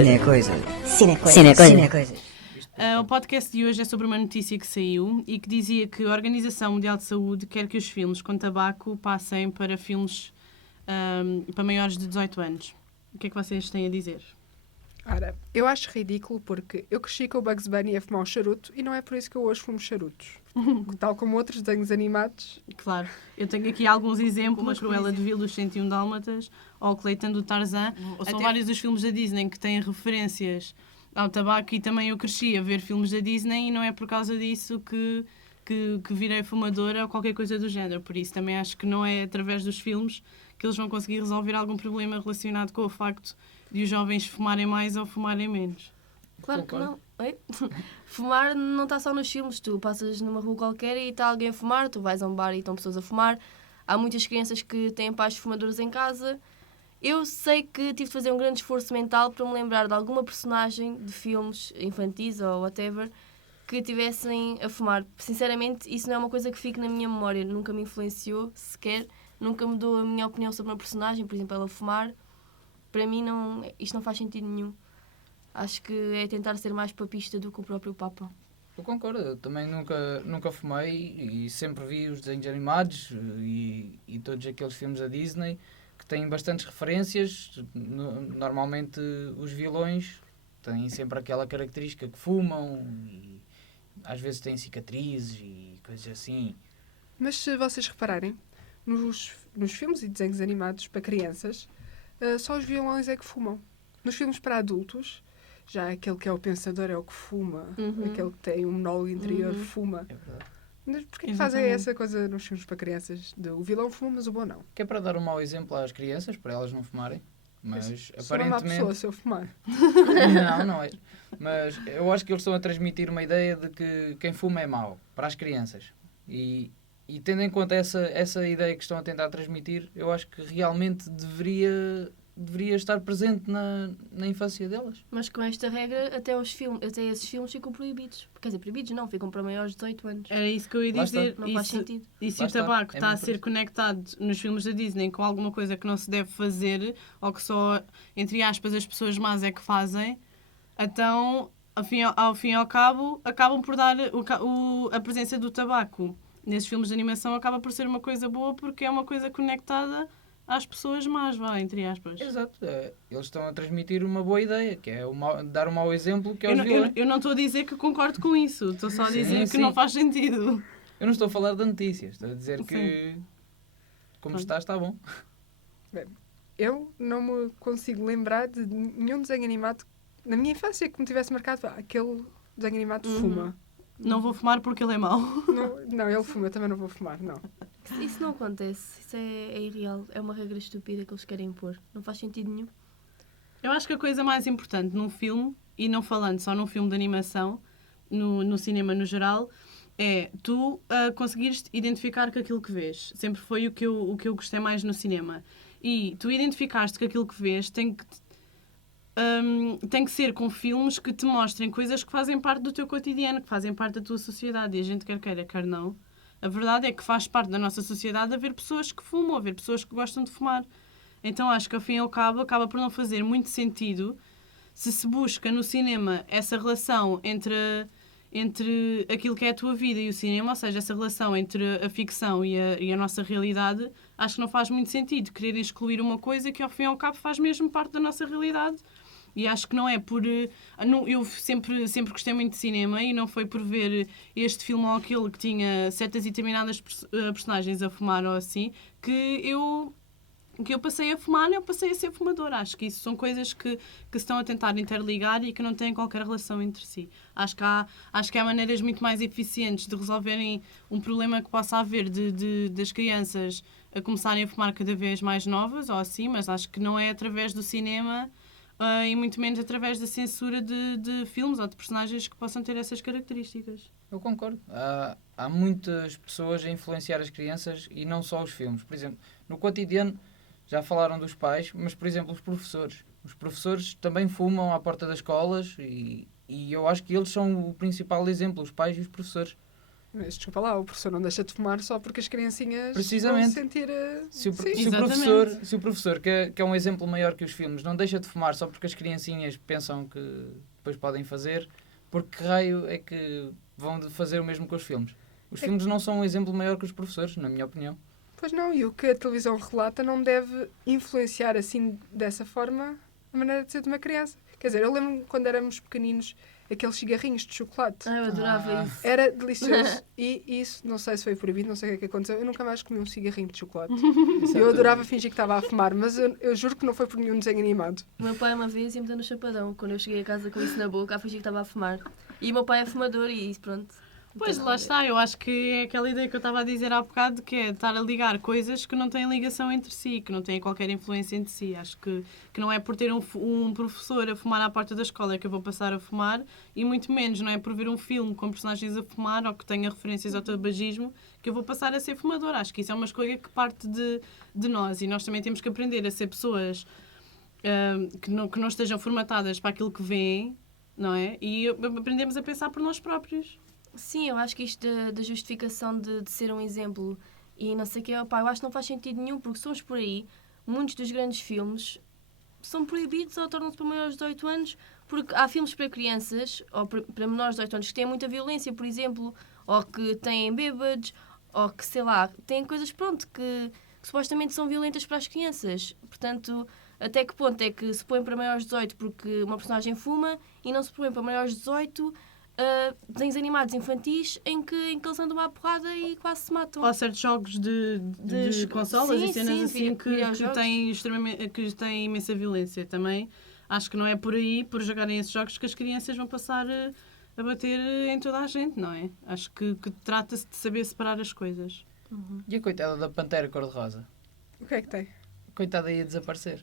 Cinecoisa. O podcast de hoje é sobre uma notícia que saiu e que dizia que a Organização Mundial de Saúde quer que os filmes com tabaco passem para filmes para maiores de 18 anos. O que é que vocês têm a dizer? Ora, eu acho ridículo porque eu cresci com o Bugs Bunny a fumar um charuto e não é por isso que eu hoje fumo charutos. Tal como outros desenhos animados. Claro, eu tenho aqui alguns exemplos, a Cruella de Vil dos 101 Dálmatas, ou o Clayton do Tarzan, ou são vários dos filmes da Disney que têm referências ao tabaco, e também eu cresci a ver filmes da Disney e não é por causa disso que virei fumadora ou qualquer coisa do género. Por isso também acho que não é através dos filmes que eles vão conseguir resolver algum problema relacionado com o facto de os jovens fumarem mais ou fumarem menos. Claro que não. Fumar não está só nos filmes. Tu passas numa rua qualquer e está alguém a fumar, tu vais a um bar e estão pessoas a fumar. Há muitas crianças que têm pais fumadores em casa. Eu sei que tive de fazer um grande esforço mental para me lembrar de alguma personagem de filmes infantis ou whatever que estivessem a fumar. Sinceramente, isso não é uma coisa que fique na minha memória. Nunca me influenciou sequer. Nunca mudou a minha opinião sobre uma personagem, por exemplo, ela fumar. Para mim, isto não faz sentido nenhum. Acho que é tentar ser mais papista do que o próprio Papa. Eu concordo, eu também nunca fumei e sempre vi os desenhos animados e todos aqueles filmes da Disney que têm bastantes referências. Normalmente os vilões têm sempre aquela característica que fumam e às vezes têm cicatrizes e coisas assim. Mas se vocês repararem, nos filmes e desenhos animados para crianças, só os vilões é que fumam. Nos filmes para adultos, já aquele que é o pensador é o que fuma, aquele que tem um monólogo interior fuma. É verdade. Mas porquê que fazem essa coisa nos filmes para crianças? O vilão fuma, mas o bom não. Que é para dar um mau exemplo às crianças, para elas não fumarem. Mas Sou uma má aparentemente... pessoa se eu fumar. Não é. Mas eu acho que eles estão a transmitir uma ideia de que quem fuma é mau para as crianças. E tendo em conta essa ideia que estão a tentar transmitir, eu acho que realmente deveria estar presente na infância delas. Mas com esta regra, até esses filmes ficam proibidos. Quer dizer, proibidos não, ficam para maiores de 18 anos. Era isso que eu ia dizer. Não faz sentido. E se o tabaco está a ser conectado nos filmes da Disney com alguma coisa que não se deve fazer, ou que só, entre aspas, as pessoas más é que fazem, então, ao fim e ao cabo, acabam por dar a presença do tabaco nesses filmes de animação acaba por ser uma coisa boa porque é uma coisa conectada às pessoas más, entre aspas. Exato. Eles estão a transmitir uma boa ideia, que é dar um mau exemplo, que é os vilões. Eu não estou a dizer que concordo com isso. Estou só a dizer que não faz sentido. Eu não estou a falar de notícias. Estou a dizer que como está bom. Bem, eu não me consigo lembrar de nenhum desenho animado na minha infância que me tivesse marcado. Aquele desenho animado fuma. Não vou fumar porque ele é mau. Não, ele fuma, eu também não vou fumar, não. Isso não acontece. Isso é irreal. É uma regra estúpida que eles querem impor. Não faz sentido nenhum. Eu acho que a coisa mais importante num filme, e não falando só num filme de animação, no cinema no geral, é tu conseguires identificar com aquilo que vês. Sempre foi o que eu gostei mais no cinema. E tu identificaste que aquilo que vês tem que ser com filmes que te mostrem coisas que fazem parte do teu cotidiano, que fazem parte da tua sociedade. E a gente quer queira, quer não. A verdade é que faz parte da nossa sociedade haver pessoas que fumam, haver pessoas que gostam de fumar. Então acho que ao fim e ao cabo acaba por não fazer muito sentido se busca no cinema essa relação entre aquilo que é a tua vida e o cinema, ou seja, essa relação entre a ficção e a nossa realidade. Acho que não faz muito sentido quererem excluir uma coisa que ao fim e ao cabo faz mesmo parte da nossa realidade. E acho que não é por... eu sempre gostei muito de cinema e não foi por ver este filme ou aquele que tinha certas e determinadas personagens a fumar ou assim que eu passei a fumar, eu passei a ser fumadora. Acho que isso são coisas que se estão a tentar interligar e que não têm qualquer relação entre si. Acho que há maneiras muito mais eficientes de resolverem um problema que possa haver das crianças a começarem a fumar cada vez mais novas ou assim, mas acho que não é através do cinema e muito menos através da censura de filmes ou de personagens que possam ter essas características. Eu concordo. Há muitas pessoas a influenciar as crianças e não só os filmes. Por exemplo, no cotidiano já falaram dos pais, mas, por exemplo, os professores. Os professores também fumam à porta das escolas e eu acho que eles são o principal exemplo, os pais e os professores. Mas desculpa lá, o professor não deixa de fumar só porque as criancinhas Precisamente. vão se sentir... Se o, sim. se o Exatamente. se o professor que é um exemplo maior que os filmes, não deixa de fumar só porque as criancinhas pensam que depois podem fazer, porque que raio é que vão fazer o mesmo com os filmes? Os filmes não são um exemplo maior que os professores, na minha opinião. Pois não, e o que a televisão relata não deve influenciar assim, dessa forma, a maneira de ser de uma criança. Quer dizer, eu lembro quando éramos pequeninos, aqueles cigarrinhos de chocolate. Eu adorava isso. Era delicioso. E isso, não sei se foi proibido, não sei o que é que aconteceu. Eu nunca mais comi um cigarrinho de chocolate. Eu adorava fingir que estava a fumar, mas eu juro que não foi por nenhum desenho animado. O meu pai uma vez ia-me dando chapadão quando eu cheguei a casa com isso na boca, a fingir que estava a fumar. E o meu pai é fumador e pronto. Pois, lá está, eu acho que é aquela ideia que eu estava a dizer há bocado, que é estar a ligar coisas que não têm ligação entre si, que não têm qualquer influência entre si. Acho que não é por ter um professor a fumar à porta da escola que eu vou passar a fumar, e muito menos não é por ver um filme com personagens a fumar ou que tenha referências ao tabagismo que eu vou passar a ser fumador. Acho que isso é uma escolha que parte de nós, e nós também temos que aprender a ser pessoas que não estejam formatadas para aquilo que veem, não é? E aprendemos a pensar por nós próprios. Sim, eu acho que isto da justificação de ser um exemplo e não sei o que, eu acho que não faz sentido nenhum, porque somos por aí, muitos dos grandes filmes são proibidos ou tornam-se para maiores de 18 anos, porque há filmes para crianças, ou para menores de 18 anos, que têm muita violência, por exemplo, ou que têm bêbados, ou que, sei lá, têm coisas, pronto, que supostamente são violentas para as crianças. Portanto, até que ponto é que se põe para maiores de 18 porque uma personagem fuma e não se põe para maiores de 18 desenhos animados infantis em que eles andam à porrada e quase se matam. Ou certos jogos de consolas sim, e cenas sim, assim que videojogos. têm imensa violência também. Acho que não é por aí, por jogarem esses jogos, que as crianças vão passar a bater em toda a gente, não é? Acho que trata-se de saber separar as coisas. E a coitada da Pantera Cor-de-Rosa? O que é que tem? Coitada ia desaparecer.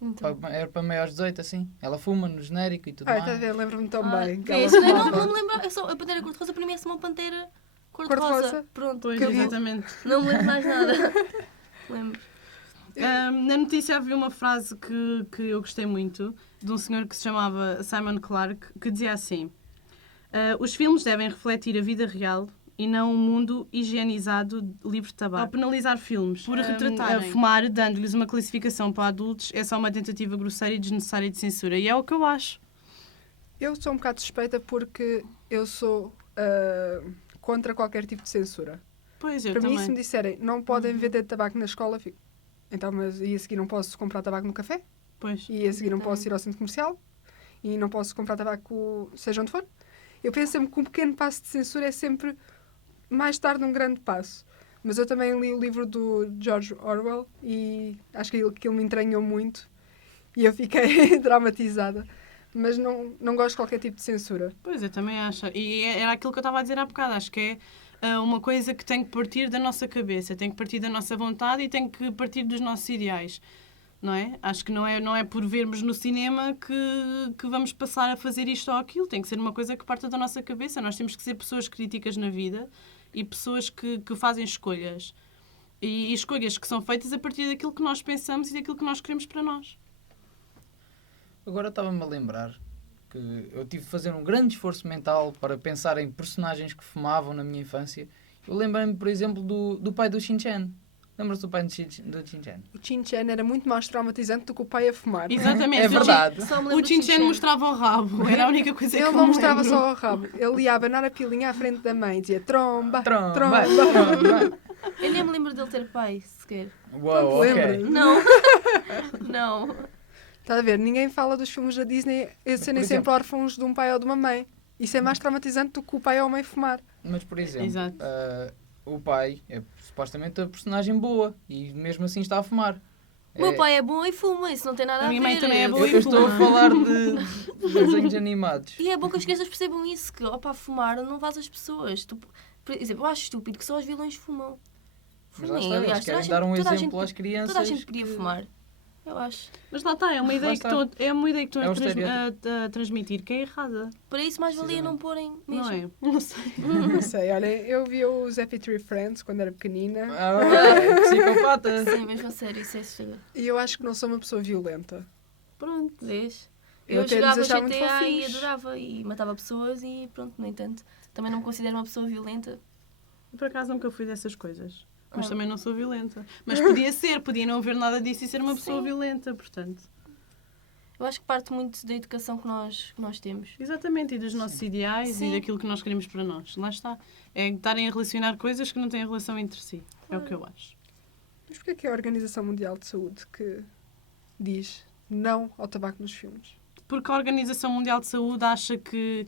Então. Era para maiores de 18, assim. Ela fuma no genérico e tudo Está a mais. ver? Lembro-me tão bem. que vês? ela Não fumava. me lembro. A pantera cor-de-rosa para mim é só uma pantera Cor-de-rosa. cor-de-rosa. Pronto. Pois, Que eu vi. exatamente. Não me lembro mais nada. Lembro. Na notícia havia uma frase que eu gostei muito, de um senhor que se chamava Simon Clarke, que dizia assim: os filmes devem refletir a vida real e não um mundo higienizado livre de tabaco. Ao penalizar filmes por retratarem a fumar, dando-lhes uma classificação para adultos, é só uma tentativa grosseira e desnecessária de censura. E é o que eu acho. Eu sou um bocado suspeita porque eu sou contra qualquer tipo de censura. Pois, eu Para também. mim, se me disserem não podem vender tabaco na escola, fico. Então, mas e a seguir não posso comprar tabaco no café? Pois. E a seguir não posso ir ao centro comercial? E não posso comprar tabaco seja onde for? Eu penso sempre que um pequeno passo de censura é sempre mais tarde um grande passo. Mas eu também li o livro do George Orwell e acho que aquilo me entranhou muito e eu fiquei traumatizada. Mas não gosto de qualquer tipo de censura. Pois, eu também acho. E era aquilo que eu estava a dizer há bocado. Acho que é uma coisa que tem que partir da nossa cabeça, tem que partir da nossa vontade e tem que partir dos nossos ideais. Não é? Acho que não é por vermos no cinema que vamos passar a fazer isto ou aquilo. Tem que ser uma coisa que parta da nossa cabeça. Nós temos que ser pessoas críticas na vida e pessoas que fazem escolhas. E escolhas que são feitas a partir daquilo que nós pensamos e daquilo que nós queremos para nós. Agora estava-me a lembrar que eu tive de fazer um grande esforço mental para pensar em personagens que fumavam na minha infância. Eu lembrei-me, por exemplo, do pai do Shin-Chan. Lembras-te do pai do Shin-Chan? O Shin-Chan era muito mais traumatizante do que o pai a fumar. Exatamente. É verdade. Só me lembro O do Shin-Chan mostrava o rabo. Era a única coisa que Ele eu não me mostrava lembro. só o rabo. Ele ia abanar a pilinha à frente da mãe e dizia tromba, Tromba, tromba. tromba. Eu nem me lembro dele ter pai, sequer. Uau, ok. Lembra? Não. Não. Estás a ver? Ninguém fala dos filmes da Disney eles serem Por sempre órfãos de um pai ou de uma mãe. Isso é mais traumatizante do que o pai ou a mãe fumar. Mas, por exemplo, Exato. o pai é supostamente a personagem boa e mesmo assim está a fumar. O meu pai é bom e fuma, isso não tem nada a A ver. minha mãe também é boa Eu e estou a fuma. falar de desenhos animados. E é bom que as crianças percebam isso, que opa, fumar não faz as pessoas. Por exemplo, eu acho estúpido que só os vilões fumam. Mas lá Fumem, está, aliás, eles querem toda a dar um gente- toda a exemplo gente- às crianças. Toda a gente podia que- fumar, eu acho. Mas lá está, é uma ideia que está. estão É um a transmitir, que é errada. Para isso mais valia não porem mesmo. Não é? Não sei. Não sei, olha, eu via os Happy Tree Friends quando era pequenina Ah, psicopata. Sim, mesmo a sério, isso é assustador. e eu acho que não sou uma pessoa violenta. Pronto, vês? Eu Eu até jogava lhes achava muito GTA e fofinhos. adorava e matava pessoas e pronto, no entanto, também não me considero uma pessoa violenta. Eu, por acaso, nunca fui dessas coisas. Mas também não sou violenta. Mas podia ser, podia não haver nada disso e ser uma pessoa Sim. violenta, portanto. Eu acho que parte muito da educação que nós temos. Exatamente, e dos nossos ideais Sim. e daquilo que nós queremos para nós. Lá está. É estarem a relacionar coisas que não têm relação entre si. É o que eu acho. Mas porquê é que é a Organização Mundial de Saúde que diz não ao tabaco nos filmes? Porque a Organização Mundial de Saúde acha que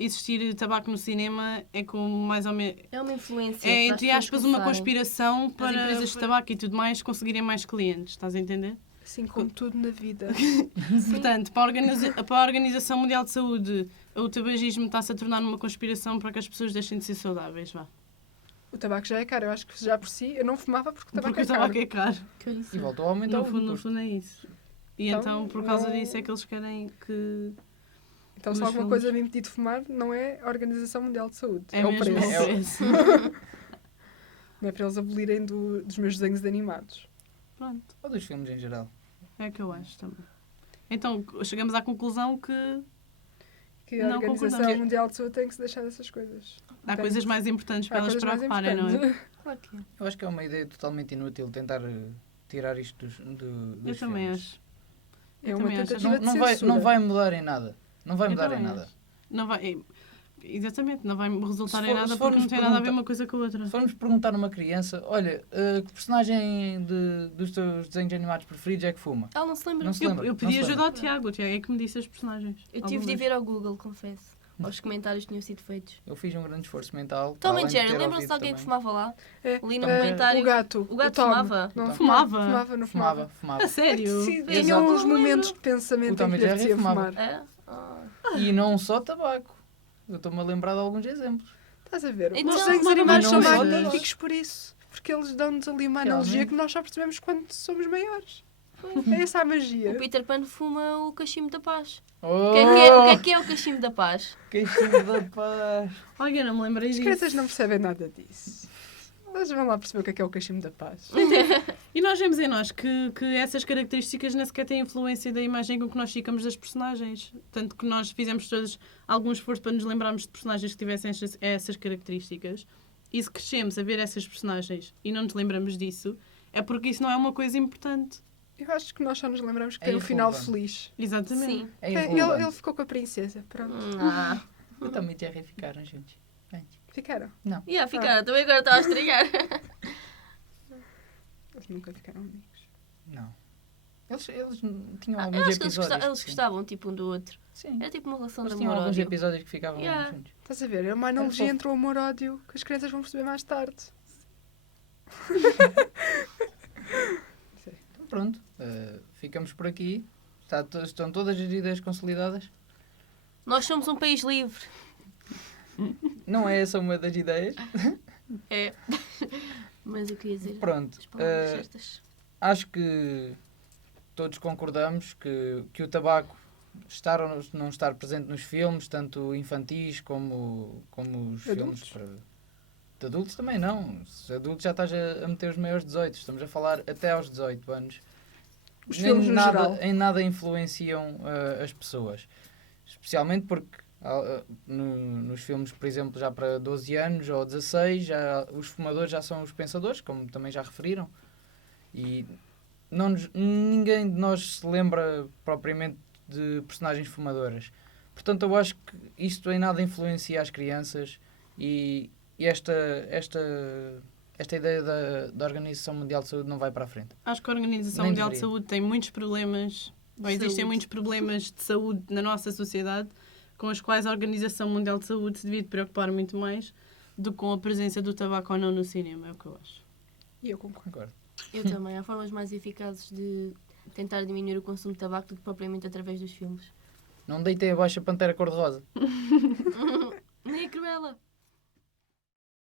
existir tabaco no cinema é como mais ou menos. É uma influência. É, para as entre pessoas aspas, uma começarem. conspiração para as empresas de tabaco e tudo mais conseguirem mais clientes. Estás a entender? Assim como tudo na vida. Portanto, para a Organização Mundial de Saúde, o tabagismo está-se a tornar uma conspiração para que as pessoas deixem de ser saudáveis. Vá. O tabaco já é caro. Eu acho que já por si eu não fumava porque o tabaco Porque é o tabaco caro. é caro. E voltou a aumentar No o fundo, imposto. é isso. E Então, então, por causa não- disso, é que eles querem que. Então se Nos alguma filmes. coisa me impedir de fumar, não é a Organização Mundial de Saúde. É o mesmo preço. o preço. Não é para eles abolirem dos meus desenhos animados. Pronto, Ou dos filmes em geral. é o que eu acho também. Então, chegamos à conclusão que Que a Não Organização concordamos. Mundial de Saúde tem que se deixar dessas coisas. há Tem coisas que- mais importantes para há elas coisas mais preocuparem, não é? importantes. Claro que é. Eu acho que é uma ideia totalmente inútil tentar tirar isto dos Eu também filmes. acho. É Eu uma também acho. tentativa Não, de vai, censura. não vai mudar em nada. Não vai Eu mudar em também nada. acho. Não vai, exatamente, não vai resultar Se em for- nada se porque formos não tem nada a ver perguntar- uma coisa com a outra. Se formos perguntar a uma criança, olha, que personagem dos teus desenhos animados preferidos é que fuma? Ela não se lembra. Não se Eu, lembra, eu não pedi se ajuda lembra. ao Tiago. O Tiago é que me disse as personagens. Eu tive de ir Algumas. ver ao Google, confesso. Os comentários tinham sido feitos. Eu fiz um grande esforço mental. Tom além e de Jerry, ter lembram-se de ouvido alguém que também. fumava lá? É, Ali no é, comentário. o gato. O gato Tom. fumava? Não, Fumava? Fumava, não fumava. Fumava. A sério? Sim, Exato. tinha uns Não momentos de O pensamento Tom em e que lhe Jerry apetecia fumava. fumar. É? Ah. E não só tabaco. Eu estou-me a lembrar de alguns exemplos. Estás a ver? Então, Os desenhos fumava animados são mais coisas. magníficos por isso. Porque eles dão-nos ali uma analogia Realmente. que nós só percebemos quando somos maiores. É essa a magia. O Peter Pan fuma o cachimbo da paz. Oh, O que é o cachimbo da paz? Queixinho da paz. Olha, não me lembrei As disso. crianças não percebem nada disso. Elas vão lá perceber o que é o cachimbo da paz. E nós vemos em nós que essas características nem sequer têm influência da imagem com que nós ficamos das personagens. Tanto que nós fizemos todos algum esforço para nos lembrarmos de personagens que tivessem essas características. E se crescemos a ver essas personagens e não nos lembramos disso, é porque isso não é uma coisa importante. Eu acho que nós só nos lembramos que É tem um final irrelevante. feliz. Exatamente. Sim. É Ele irrelevante. ficou com a princesa. Pronto. Ah. Eu também e Jerry ficaram juntos. Antes. Ficaram. Yeah, ficaram. Também agora estava a estragar. Eles nunca ficaram amigos. Não. Eles tinham Eu alguns acho que eles, episódios. eles sim. gostavam tipo um do outro. Sim. Era tipo uma relação Eles de tinham alguns amor-ódio. episódios que ficavam Yeah. juntos. Estás a ver? É uma analogia fofo. entre o amor-ódio que as crianças vão perceber mais tarde. Então, pronto. Ficamos por aqui. Estão todas as ideias consolidadas. Nós somos um país livre. Não é essa uma das ideias. É. Mas eu queria dizer Pronto. as palavras certas. Acho que todos concordamos que o tabaco estar ou não estar presente nos filmes, tanto infantis como os filmes Adultos. de adultos também não. Os adultos já estás a meter os maiores 18. Estamos a falar até aos 18 anos. Os filmes no geral. Em nada influenciam as pessoas. Especialmente porque nos filmes, por exemplo, já para 12 anos ou 16, já, os fumadores já são os pensadores, como também já referiram. E ninguém de nós se lembra propriamente de personagens fumadoras. Portanto, eu acho que isto em nada influencia as crianças e esta ideia da Organização Mundial de Saúde não vai para a frente. Acho que a Organização Nem Mundial de deveria. Saúde tem muitos problemas, ou existem Saúde. muitos problemas de saúde na nossa sociedade, com os quais a Organização Mundial de Saúde se devia de preocupar muito mais do que com a presença do tabaco ou não no cinema, é o que eu acho. E eu concordo. Concordo. Eu também. Há formas mais eficazes de tentar diminuir o consumo de tabaco do que propriamente através dos filmes. Não deitei abaixo a Pantera Cor-de-Rosa. Nem a Cruella.